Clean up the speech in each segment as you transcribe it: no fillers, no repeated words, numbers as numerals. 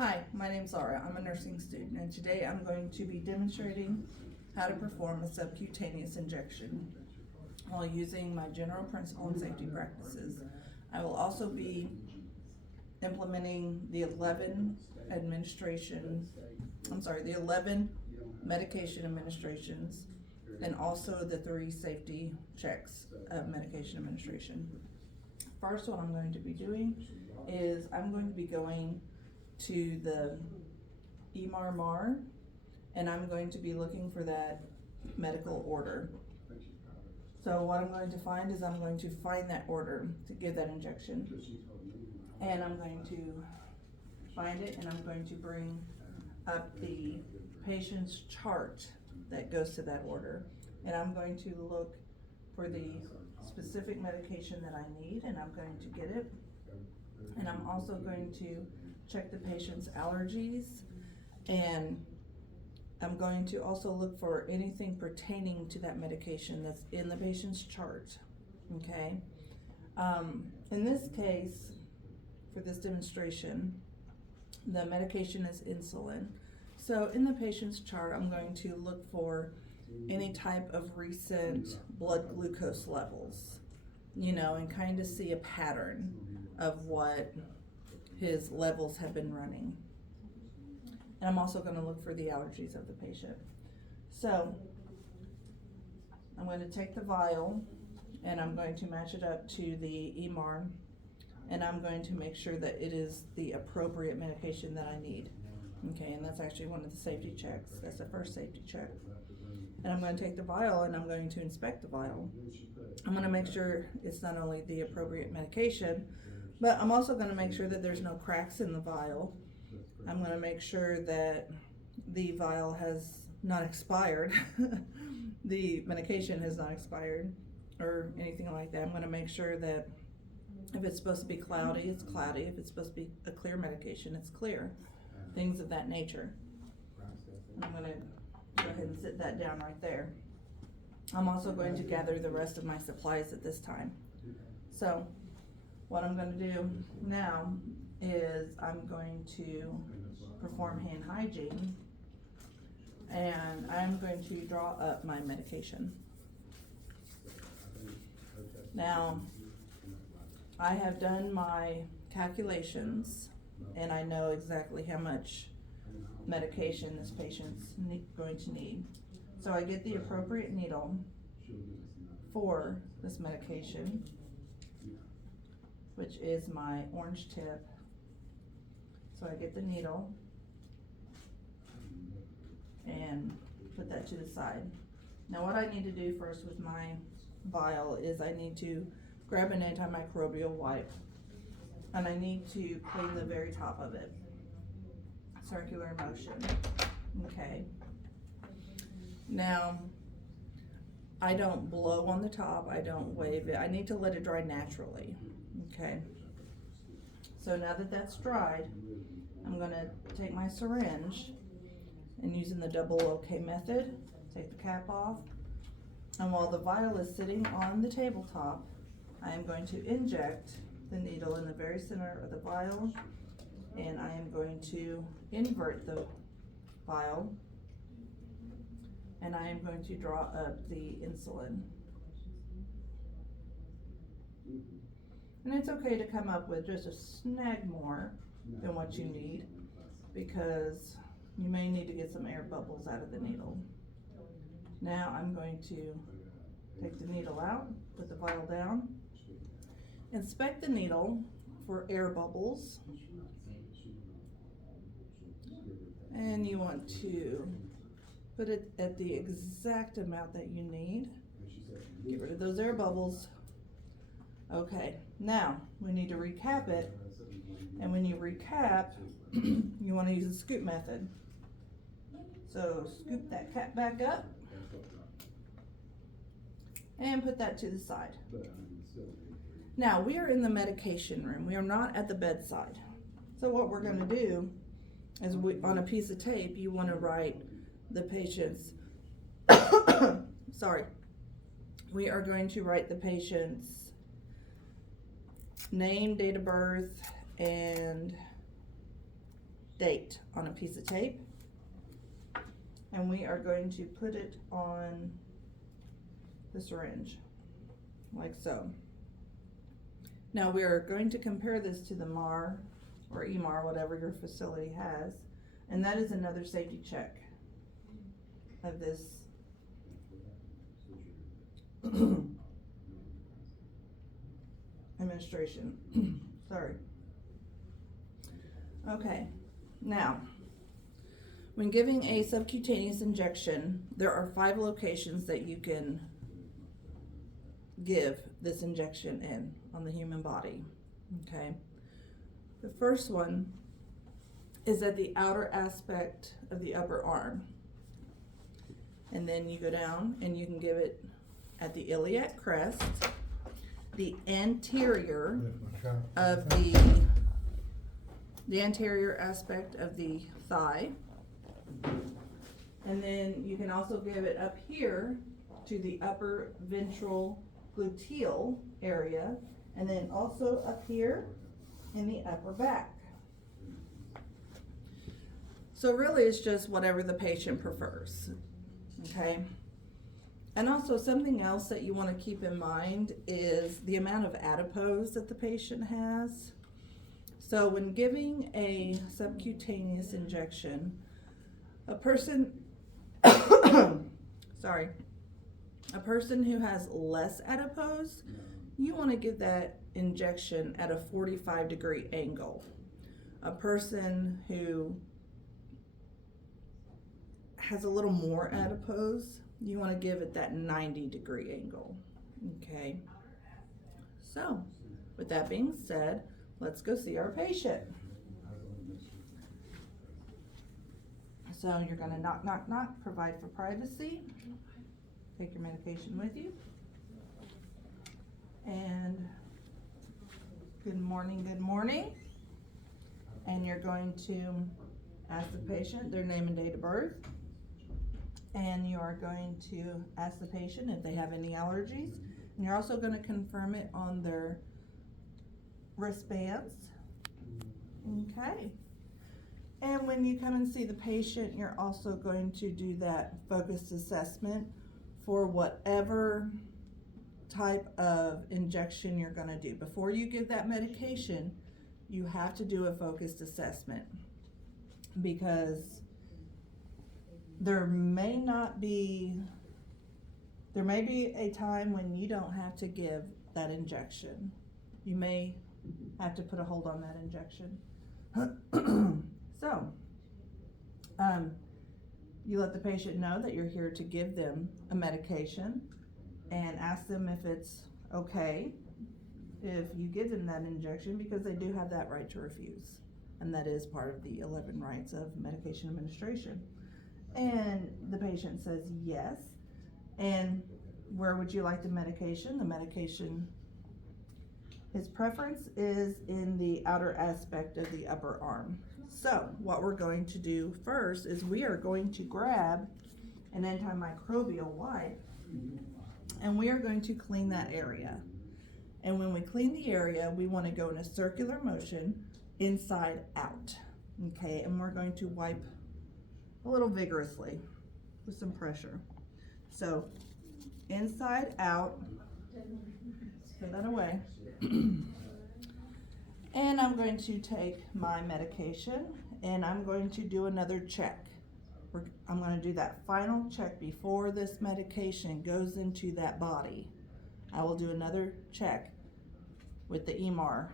Hi, my name's Laura. I'm a nursing student, and today I'm going to be demonstrating how to perform a subcutaneous injection while using my general principle and safety practices. I will also be implementing the 11 medication administrations, and also the 3 safety checks of medication administration. First, what I'm going to be doing is I'm going to be going to the EMR, and I'm going to be looking for that medical order. So what I'm going to find is I'm going to find that order to give that injection, and I'm going to find it, and I'm going to bring up the patient's chart that goes to that order, and I'm going to look for the specific medication that I need, and I'm going to get it. And I'm also going to check the patient's allergies, and I'm going to also look for anything pertaining to that medication that's in the patient's chart. Okay. In this case, for this demonstration, the medication is insulin. So in the patient's chart, I'm going to look for any type of recent blood glucose levels, and kind of see a pattern of what his levels have been running. And I'm also going to look for the allergies of the patient. So I'm going to take the vial, and I'm going to match it up to the EMR, and I'm going to make sure that it is the appropriate medication that I need. Okay, and that's actually one of the safety checks. That's the first safety check. And I'm going to take the vial, and I'm going to inspect the vial. I'm going to make sure it's not only the appropriate medication, but I'm also going to make sure that there's no cracks in the vial. I'm going to make sure that the vial has not expired. The medication has not expired or anything like that. I'm going to make sure that if it's supposed to be cloudy, it's cloudy. If it's supposed to be a clear medication, it's clear. Things of that nature. I'm going to go ahead and sit that down right there. I'm also going to gather the rest of my supplies at this time. So what I'm going to do now is I'm going to perform hand hygiene, and I'm going to draw up my medication. Now, I have done my calculations, and I know exactly how much medication this patient's going to need. So I get the appropriate needle for this medication, which is my orange tip. So I get the needle and put that to the side. Now what I need to do first with my vial is I need to grab an antimicrobial wipe, and I need to clean the very top of it. Circular motion. Okay. Now, I don't blow on the top, I don't wave it. I need to let it dry naturally. Okay. So now that that's dried, I'm going to take my syringe, and using the double OK method, take the cap off, and while the vial is sitting on the tabletop, I am going to inject the needle in the very center of the vial, and I am going to invert the vial, and I am going to draw up the insulin. And it's okay to come up with just a snag more than what you need, because you may need to get some air bubbles out of the needle. Now I'm going to take the needle out, put the vial down, inspect the needle for air bubbles, and you want to put it at the exact amount that you need. Get rid of those air bubbles. Okay, now we need to recap it, and when you recap, you want to use the scoop method. So scoop that cap back up and put that to the side. Now we are in the medication room. We are not at the bedside. So what we're going to do is on a piece of tape, you want to write the patient's we are going to write the patient's name, date of birth, and date on a piece of tape, and we are going to put it on the syringe, like so. Now we are going to compare this to the MAR or EMAR, whatever your facility has, and that is another safety check of this administration. Sorry. Okay, now, when giving a subcutaneous injection, there are 5 locations that you can give this injection in on the human body, okay? The first one is at the outer aspect of the upper arm. And then you go down and you can give it at the iliac crest, the anterior of the anterior aspect of the thigh. And then you can also give it up here to the upper ventral gluteal area, and then also up here in the upper back. So really it's just whatever the patient prefers, okay? And also something else that you want to keep in mind is the amount of adipose that the patient has. So when giving a subcutaneous injection, a person, sorry, a person who has less adipose, you want to give that injection at a 45-degree angle. A person who has a little more adipose, you want to give it that 90-degree angle, okay? So, with that being said, let's go see our patient. So you're gonna knock, knock, knock, provide for privacy. Take your medication with you. And good morning, good morning. And you're going to ask the patient their name and date of birth. And you are going to ask the patient if they have any allergies. And you're also going to confirm it on their wristbands. Okay. And when you come and see the patient, you're also going to do that focused assessment for whatever type of injection you're going to do. Before you give that medication, you have to do a focused assessment, because there may be a time when you don't have to give that injection. You may have to put a hold on that injection. So, you let the patient know that you're here to give them a medication, and ask them if it's okay if you give them that injection, because they do have that right to refuse, and that is part of the 11 rights of medication administration. And the patient says yes. And where would you like the medication? The medication, his preference is in the outer aspect of the upper arm. So what we're going to do first is we are going to grab an antimicrobial wipe, and we are going to clean that area. And when we clean the area, we want to go in a circular motion inside out, okay? And we're going to wipe a little vigorously with some pressure. So inside out, put that away. And I'm going to take my medication, and I'm going to do another check. I'm going to do that final check before this medication goes into that body. I will do another check with the EMAR.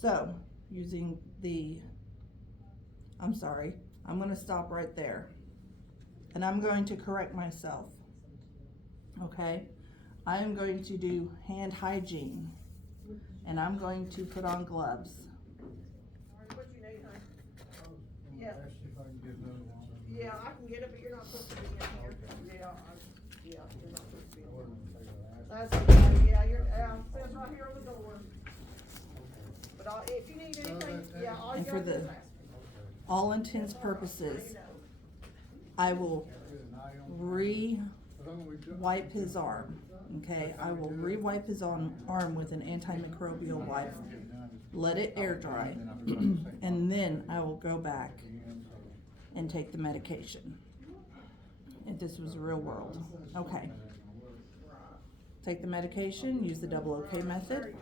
So, using I'm going to stop right there. And I'm going to correct myself. Okay? I am going to do hand hygiene. And I'm going to put on gloves. What you need, honey? Yeah. Yeah, I can get it, but you're not supposed to be in here. Yeah, you're not supposed to be in here. That's okay, yeah, it says right here on the door. But if you need anything, yeah, all you And for gotta do is the ask me. all intents purposes, I will re-wipe his arm. Okay, I will re-wipe his arm with an antimicrobial wipe. Let it air dry, and then I will go back and take the medication. If this was real world. Okay. Take the medication, use the double OK method.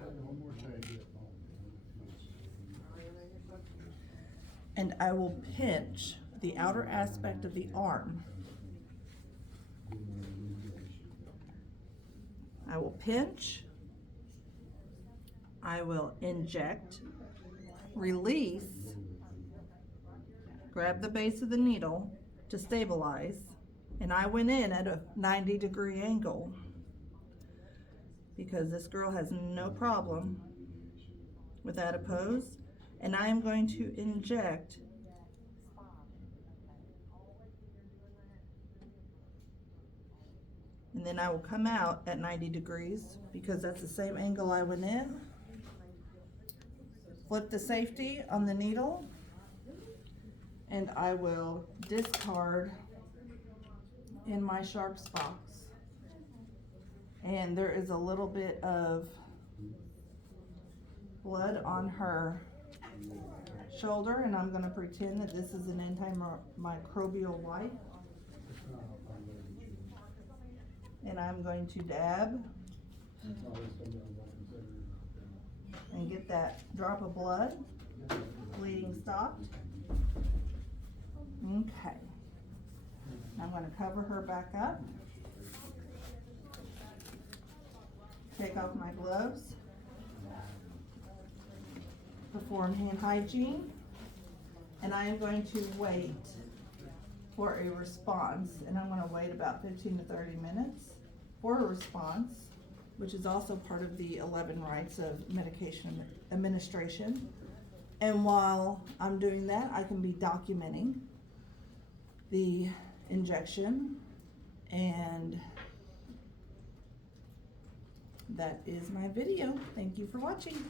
And I will pinch the outer aspect of the arm. I will pinch. I will inject, release, grab the base of the needle to stabilize, and I went in at a 90-degree angle because this girl has no problem with adipose, and I am going to inject and then I will come out at 90 degrees because that's the same angle I went in. Flip the safety on the needle, and I will discard in my sharps box. And there is a little bit of blood on her shoulder, and I'm going to pretend that this is an antimicrobial wipe. And I'm going to dab and get that drop of blood, bleeding stopped. Okay. I'm going to cover her back up. Take off my gloves. Perform hand hygiene. And I am going to wait for a response. And I'm going to wait about 15 to 30 minutes for a response, which is also part of the 11 rights of medication administration. And while I'm doing that, I can be documenting the injection, and that is my video. Thank you for watching.